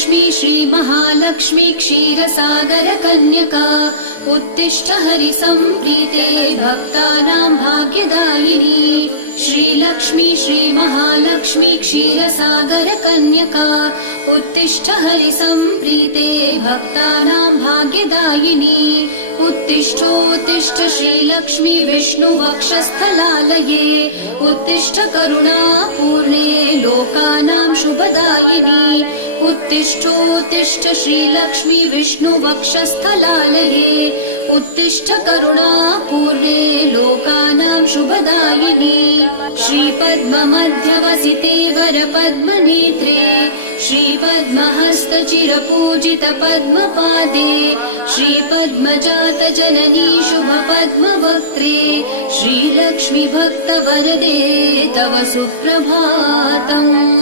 श्रीलक्ष्मी श्रीमहालक्ष्मी क्षीरसागर कन्यका उत्तिष्ठ हरिसम्प्रीते भक्तानां भाग्यदायिनी श्रीलक्ष्मी श्रीमहालक्ष्मी क्षीरसागर कन्यका उत्तिष्ठ हरिसम्प्रीते भक्तानां भाग्यदायिनी उत्तिष्ठोत्तिष्ठ श्रीलक्ष्मी विष्णुवक्षस्थलालये उत्तिष्ठ करुणापूर्णे लोकानां शुभदायिनी उत्तिष्ठोत्तिष्ठ श्रीलक्ष्मी विष्णुवक्षस्थलालये उत्तिष्ठ करुणापूर्णे लोकानां शुभदायिनी श्रीपद्ममध्यवसिते वरपद्मनेत्रे श्रीपद्महस्तचिरपूजित पद्मपादे श्रीपद्मजात जननी शुभपद्मवक्त्रे श्रीलक्ष्मी भक्तवरदे तव सुप्रभातम्।